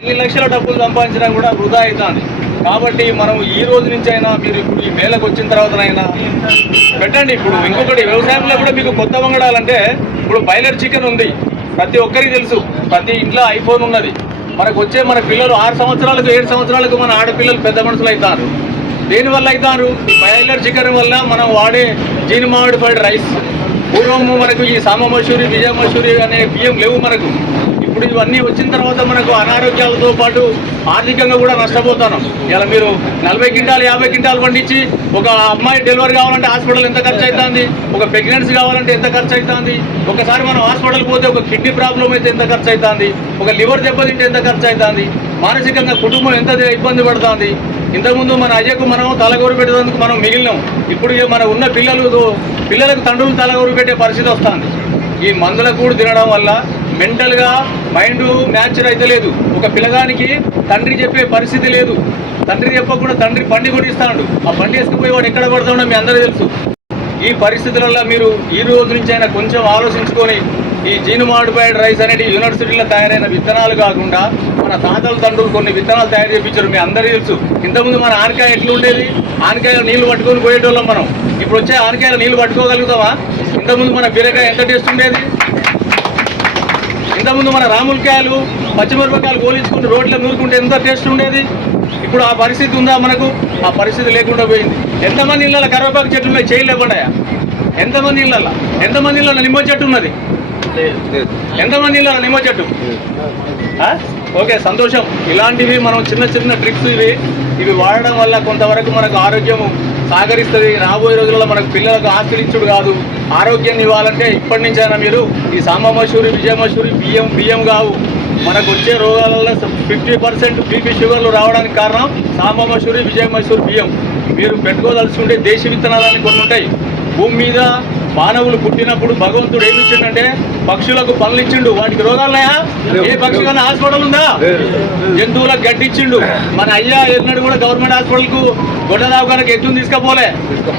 ఎన్ని లక్షల డబ్బులు సంపాదించినా కూడా వృధా అవుతుంది. కాబట్టి మనం ఈ రోజు నుంచి అయినా మీరు ఇప్పుడు ఈ మేళకు వచ్చిన తర్వాతనైనా పెట్టండి. ఇప్పుడు ఇంకొకటి వ్యవసాయంలో కూడా మీకు కొత్త వంగడాలంటే ఇప్పుడు బాయిలర్ చికెన్ ఉంది, ప్రతి ఒక్కరికి తెలుసు, ప్రతి ఇంట్లో ఐఫోన్ ఉన్నది. మనకు వచ్చే మన పిల్లలు 6 సంవత్సరాలకు 7 సంవత్సరాలకు మన ఆడపిల్లలు పెద్ద మనుషులు అవుతారు. దేనివల్ల అవుతారు? ఈ బాయిలర్ చికెన్ వల్ల మనం వాడే జీన్ మామిడిఫైడ్ రైస్. పూర్వము మనకు ఈ సామ మసూరి, విజయ మసూరి అనే బియ్యం లేవు మనకు. ఇప్పుడు ఇవన్నీ వచ్చిన తర్వాత మనకు అనారోగ్యాలతో పాటు ఆర్థికంగా కూడా నష్టపోతున్నాం. ఇలా మీరు 40 క్వింటాలు 50 క్వింటాలు పండించి ఒక అమ్మాయి డెలివరీ కావాలంటే హాస్పిటల్ ఎంత ఖర్చు అవుతుంది, ఒక ప్రెగ్నెన్సీ కావాలంటే ఎంత ఖర్చు అవుతుంది, ఒకసారి మనం హాస్పిటల్ పోతే ఒక కిడ్నీ ప్రాబ్లం అయితే ఎంత ఖర్చు అవుతుంది, ఒక లివర్ దెబ్బతింటే ఎంత ఖర్చు అవుతుంది, మానసికంగా కుటుంబం ఎంత ఇబ్బంది పడుతుంది. ఇంతకుముందు మన అయ్యకు మనం తలగోరు పెట్టేందుకు మనం మిగిలినాం. ఇప్పుడు మన ఉన్న పిల్లలకు తండ్రులు తలగోరు పెట్టే పరిస్థితి వస్తుంది. ఈ మందుల కూడు తినడం వల్ల మెంటల్గా మైండ్ మ్యాచర్ అయితే లేదు. ఒక పిల్లగానికి తండ్రి చెప్పే పరిస్థితి లేదు. తండ్రి చెప్పకుండా తండ్రి బండి కొనిస్తాడు, ఆ బండి వేసుకుపోయి వాడు ఎక్కడ పడతాడో మీ అందరికీ తెలుసు. ఈ పరిస్థితులలో మీరు ఈ రోజు నుంచి అయినా కొంచెం ఆలోచించుకొని ఈ జీన్ మామిడిఫైడ్ రైస్ అనేది యూనివర్సిటీలో తయారైన విత్తనాలు కాకుండా మన తాతల తండ్రులు కొన్ని విత్తనాలు తయారు చేయించారు, మీ అందరికీ తెలుసు. ఇంతకుముందు మన ఆనకాయ ఎట్లా ఉండేది? ఆనకాయలు నీళ్లు పట్టుకొని పోయేటోళ్ళం మనం. ఇప్పుడు వచ్చే ఆనకాయలు నీళ్లు పట్టుకోగలుగుతామా? ఇంతకుముందు మన బీరకాయ ఎంత టేస్ట్ ఉండేది? ఇంతకుముందు మన రాములకాయలు పచ్చిమిరపకాయలు గోలించుకుని రోడ్లో నూరుకుంటే ఎంత టేస్ట్ ఉండేది? ఇప్పుడు ఆ పరిస్థితి ఉందా మనకు? ఆ పరిస్థితి లేకుండా పోయింది. ఎంతమంది ఇళ్ళ కరివేపాకు చెట్లు ఉన్నాయి చేయలేకుండా? ఎంతమంది ఇళ్ళ నిమ్మ చెట్టు ఉన్నది? ఎంతమంది ఇళ్ళ నిమ్మ చెట్టు? ఓకే, సంతోషం. ఇలాంటివి మనం చిన్న చిన్న ట్రిక్స్ ఇవి వాడడం వల్ల కొంతవరకు మనకు ఆరోగ్యం సహకరిస్తుంది. రాబోయే రోజుల్లో మనకు పిల్లలకు ఆస్తులు ఇచ్చుడు కాదు, ఆరోగ్యాన్ని ఇవ్వాలంటే ఇప్పటి నుంచైనా మీరు ఈ సామ మసూరి, విజయ మసూరి బియ్యం కావు. మనకు వచ్చే రోగాలలో 50% బీపీ షుగర్లు రావడానికి కారణం సామ మసూరి, విజయ మసూరి బియ్యం. మీరు పెట్టుకోదలుచుకుంటే దేశీ విత్తనాలని కొన్ని ఉంటాయి. భూమి మీద మానవులు పుట్టినప్పుడు భగవంతుడు ఏమి ఇచ్చిండంటే పక్షులకు పనులు ఇచ్చిండు. వాటికి రోగాలున్నాయా? ఏ పక్షి కన్నా హాస్పిటల్ ఉందా? జంతువులకు గడ్డి ఇచ్చిండు. మన అయ్యా ఎన్నడు కూడా గవర్నమెంట్ హాస్పిటల్కు గొడ్డదావకానికి ఎద్దును తీసుకపోలే.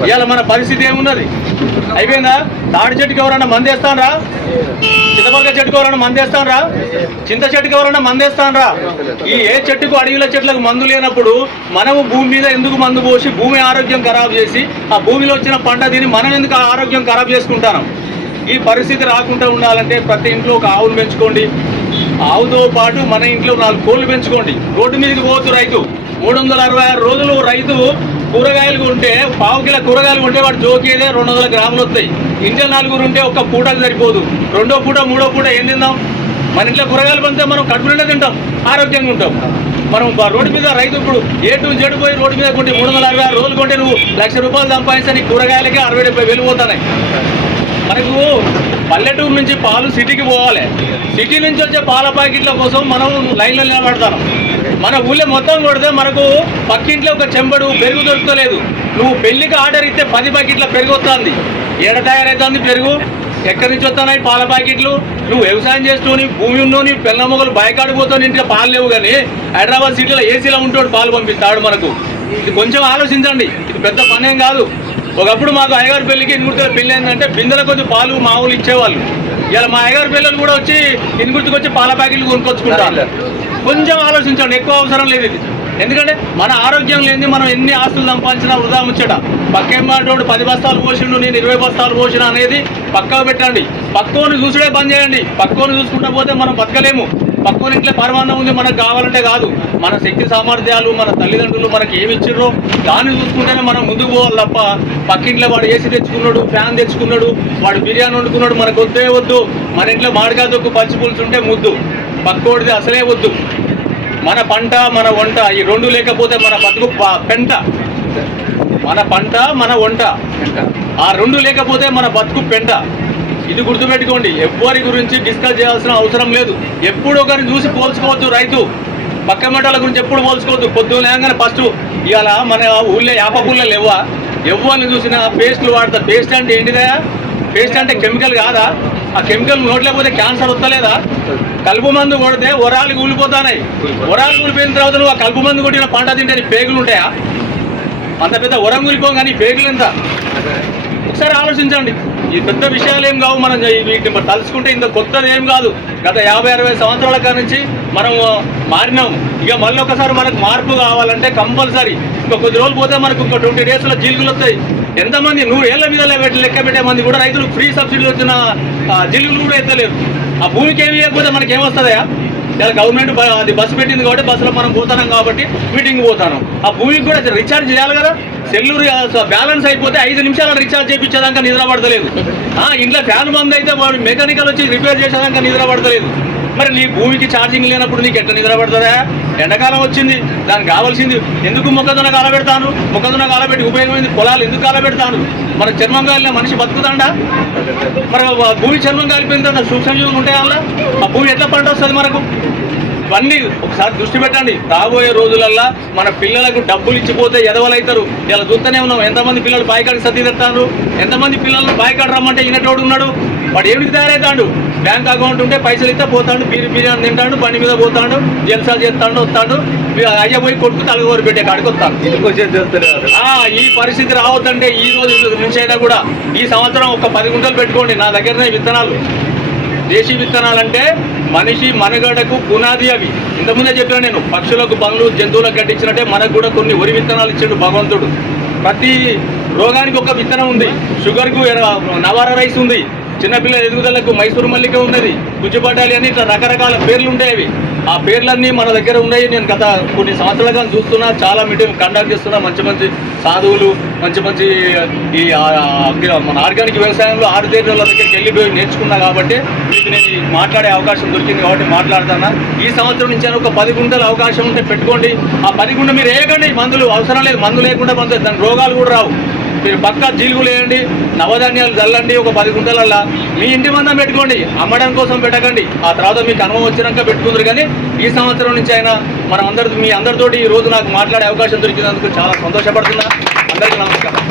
ఇవాళ మన పరిస్థితి ఏమున్నది? అయిపోయిందా? తాడి చెట్టుకి ఎవరన్నా మందేస్తానరా? చిత్తపరక చెట్టుకు ఎవరన్నా మందేస్తానరా? చింత చెట్టుకి ఎవరన్నా మందేస్తానరా? ఈ ఏ చెట్టుకు అడవిల చెట్లకు మందు లేనప్పుడు మనము భూమి మీద ఎందుకు మందు పోసి భూమి ఆరోగ్యం ఖరాబ్ చేసి ఆ భూమిలో వచ్చిన పంట తిని మనం ఎందుకు ఆరోగ్యం ఖరాబ్ చేసుకుంటాం? ఈ పరిస్థితి రాకుండా ఉండాలంటే ప్రతి ఇంట్లో ఒక ఆవును పెంచుకోండి. ఆవుతో పాటు మన ఇంట్లో 4 కోళ్ళు పెంచుకోండి. రోడ్డు మీదకి పోతు రైతు 366 రోజులు రైతు కూరగాయలు కొంటే పావు కిలో కూరగాయలు కొంటే వాడు జోకేదే 200 గ్రాములు వస్తాయి. ఇంట్లో 4 ఉంటే ఒక్క పూటకు సరిపోదు. 2వ పూట 3వ పూట ఏం తిందాం? మన ఇంట్లో కూరగాయలు పంతే మనం కడుపు నిండా తింటాం, ఆరోగ్యంగా ఉంటాం. మనం రోడ్డు మీద రైతు ఇప్పుడు ఏ టు జెడ్ పోయి రోడ్డు మీద కొంటే 366 రోజులు కొంటే నువ్వు ₹1,00,000 సంపాదించని కూరగాయలకే 60-70 వేలు పోతున్నాయి. మనకు పల్లెటూరు నుంచి పాలు సిటీకి పోవాలి. సిటీ నుంచి వచ్చే పాల ప్యాకెట్ల కోసం మనం లైన్లో నిలబడతాం. మన ఊళ్ళో మొత్తం కొడితే మనకు పక్కింట్లో ఒక చెంబడు పెరుగు దొరుకుతలేదు. నువ్వు పెళ్లికి ఆర్డర్ ఇస్తే 10 ప్యాకెట్ల పెరుగు వస్తుంది. ఏడ తయారవుతుంది పెరుగు? ఎక్కడి నుంచి వస్తున్నాయి పాల ప్యాకెట్లు? నువ్వు వ్యవసాయం చేస్తూని భూమి ఉన్నోని పిల్ల మొగలు బయకాడిపోతావు, ఇంట్లో పాలు లేవు. కానీ హైదరాబాద్ సిటీలో ఏసీలో ఉంటాడు పాలు పంపిస్తాడు మనకు. ఇది కొంచెం ఆలోచించండి. ఇది పెద్ద పనేం కాదు. ఒకప్పుడు మాకు అయ్యగారి పెళ్లికి ఇనుగుర్తుల పెళ్లి ఏంటంటే బిందెల కొద్ది పాలు మా ఊళ్ళు ఇచ్చేవాళ్ళు. ఇలా మా అయ్యగారి పిల్లలు కూడా వచ్చి ఇనుగుర్తుకు వచ్చి పాల ప్యాకెట్లు కొనుక్కొచ్చుకుంటారు. కొంచెం ఆలోచించండి, ఎక్కువ అవసరం లేదు ఇది. ఎందుకంటే మన ఆరోగ్యం లేని మనం ఎన్ని ఆస్తులు సంపాదించినా వృధా ముచ్చట. పక్కేమాటోడు 10 బస్తాలు పోసిండు, నేను 20 బస్తాలు పోసిన అనేది పక్కకు పెట్టండి. పక్కోని చూసుడే బంద్ చేయండి. పక్కోని చూసుకుంటా పోతే మనం బతకలేము. పక్కోని ఇంట్లో పరమాన్నం ఉంది మనకు కావాలంటే కాదు. మన శక్తి సామర్థ్యాలు మన తల్లిదండ్రులు మనకి ఏమి ఇచ్చిర్రో దాన్ని చూసుకుంటేనే మనం ముందుకు పోవాలి తప్ప పక్కింట్లో వాడు ఏసీ తెచ్చుకున్నాడు, ఫ్యాన్ తెచ్చుకున్నాడు, వాడు బిర్యానీ వండుకున్నాడు, మనకు వద్దే వద్దు. మన ఇంట్లో మామిడికాయ తొక్కు పచ్చి పులుసు ఉంటే ముద్దు, పక్కోడిది అసలే వద్దు. మన పంట మన వంట ఈ 2 లేకపోతే మన బతుకు పెంట. మన పంట మన వంట ఆ 2 లేకపోతే మన బతుకు పెంట. ఇది గుర్తుపెట్టుకోండి. ఎవ్వరి గురించి డిస్కస్ చేయాల్సిన అవసరం లేదు. ఎప్పుడు ఒకరిని చూసి పోల్చుకోవద్దు. రైతు పక్క మంటల గురించి ఎప్పుడు పోల్చుకోవద్దు. పొద్దున లేగానే ఫస్ట్ ఇవాళ మన ఊళ్ళో యాపపుల్ల లేవా? ఎవరిని చూసినా పేస్ట్లు వాడతా. పేస్ట్ అంటే ఏంటిదా? పేస్ట్ అంటే కెమికల్ కాదా? ఆ కెమికల్ నోట్లేకపోతే క్యాన్సర్ వస్తలేదా? కలుపు మందు కొడితే వరాలు కూలిపోతాయి. వరాలు కూలిపోయిన తర్వాత నువ్వు ఆ కలుపు మందు కొట్టిన పంట తింటే నీ పేగులు ఉంటాయా? అంత పెద్ద వరం కూలిపోం కానీ పేగులు ఎంత? ఒకసారి ఆలోచించండి. ఈ పెద్ద విషయాలు ఏం కావు. మనం వీటిని తలుచుకుంటే ఇంత కొత్తది ఏం కాదు. గత 50-60 సంవత్సరాల కాడ నుంచి మనం మారినాము. ఇక మళ్ళీ ఒకసారి మనకు మార్పు కావాలంటే కంపల్సరీ ఇంకా కొద్ది రోజులు పోతే మనకు ఇంకో 20 డేస్లో జిలుగులు వస్తాయి. ఎంతమంది 100 ఏళ్ల మీద లెక్క పెట్టే మంది కూడా రైతులు ఫ్రీ సబ్సిడీ వచ్చిన జిలుగులు కూడా ఎత్తలేరు. ఆ భూమికి ఏమి ఇవ్వకపోతే మనకి ఏమొస్తుందా? ఇలా గవర్నమెంట్ అది బస్సు పెట్టింది కాబట్టి బస్సులో మనం పోతున్నాం కాబట్టి మీటింగ్ పోతాను. ఆ భూమికి కూడా రీఛార్జ్ చేయాలి కదా. సెల్లు బ్యాలెన్స్ అయిపోతే 5 నిమిషాలు రీఛార్జ్ చేయించేదాకా నిద్ర పడతలేదు. ఇంట్లో ఫ్యాన్ బంద్ అయితే వాడు మెకానికల్ వచ్చి రిపేర్ చేసేదాకా నిద్ర పడతలేదు. మరి నీ భూమికి ఛార్జింగ్ లేనప్పుడు నీకు ఎట్లా నిద్ర పడుతుందా? ఎండాకాలం వచ్చింది, దానికి కావాల్సింది ఎందుకు మొక్కజొన్న కాలబెడతాను? మొక్కజొన్న కాలబెట్టి ఉపయోగమైంది పొలాలు ఎందుకు కాలబెడతాను? మన చర్మం కాలిన మనిషి బతుకుతాడా? మరి భూమి చర్మం కాలిపోయిందా? సూక్ష్మజీవులు ఉంటాయి అలా. ఆ భూమి ఎట్లా పంట వస్తుంది మనకు? ఇవన్నీ ఒకసారి దృష్టి పెట్టండి. రాబోయే రోజులల్లో మన పిల్లలకు డబ్బులు ఇచ్చిపోతే ఎదవలవుతారు. ఇలా చూస్తూనే ఉన్నాం. ఎంతమంది పిల్లలు బాయికాడికి సర్ది తెస్తాను, ఎంతమంది పిల్లలు బాయికాడు రమ్మంటే ఈయనటోడు ఉన్నాడు. వాడు ఏమిటి తయారవుతాడు? బ్యాంక్ అకౌంట్ ఉంటే పైసలు ఇస్తే పోతాడు, బిర్యానీ తింటాడు, బండి మీద పోతాడు, జల్సా చేస్తాడు, వస్తాడు. అయ్య పోయి కొడుకు తలగోరు పెట్టే కాడికి వస్తాను. ఈ పరిస్థితి రావద్దంటే ఈ రోజు నుంచి అయినా కూడా ఈ సంవత్సరం ఒక 10 గుంటలు పెట్టుకోండి. నా దగ్గరనే విత్తనాలు, దేశీ విత్తనాలంటే మనిషి మనుగడకు పునాది. అవి ఇంతకుముందే చెప్పాను నేను. పక్షులకు పనులు జంతువులకు గడ్డించినట్టే మనకు కూడా కొన్ని వరి విత్తనాలు ఇచ్చాడు భగవంతుడు. ప్రతి రోగానికి ఒక విత్తనం ఉంది. షుగర్కు నవారా రైస్ ఉంది, చిన్నపిల్లల ఎదుగుదలకు మైసూరు మల్లిక ఉన్నది, గుజ్జుపడ్డాలి అని ఇట్లా రకరకాల పేర్లు ఉంటాయి. ఆ పేర్లన్నీ మన దగ్గర ఉన్నాయి. నేను గత కొన్ని సంవత్సరాలుగా చూస్తున్నా, చాలా మీటింగ్ కండక్ట్ చేస్తున్నా. మంచి మంచి సాధువులు, మంచి ఈ మన ఆర్గానిక్ వ్యవసాయంలో ఆరుదేళ్ల దగ్గరికి వెళ్ళిపోయి నేర్చుకున్నా కాబట్టి మీకు నేను మాట్లాడే అవకాశం దొరికింది కాబట్టి మాట్లాడుతున్నా. ఈ సంవత్సరం నుంచి ఒక 10 గుంటల అవకాశం ఉంటే పెట్టుకోండి. ఆ 10 గుంట మీరు వేయకండి. మందులు అవసరం లేదు. మందు లేకుండా దాని రోగాలు కూడా రావు. మీరు పక్కా జీలుగులు వేయండి, నవధాన్యాలు చల్లండి. ఒక 10 గుంటలల్లా మీ ఇంటి మందం పెట్టుకోండి, అమ్మడం కోసం పెట్టకండి. ఆ తర్వాత మీకు అనుభవం వచ్చినాక పెట్టుకుందరు. కానీ ఈ సంవత్సరం నుంచి అయినా మీ అందరితోటి ఈ రోజు నాకు మాట్లాడే అవకాశం దొరికినందుకు చాలా సంతోషపడుతున్నా. అందరికీ నమస్కారం.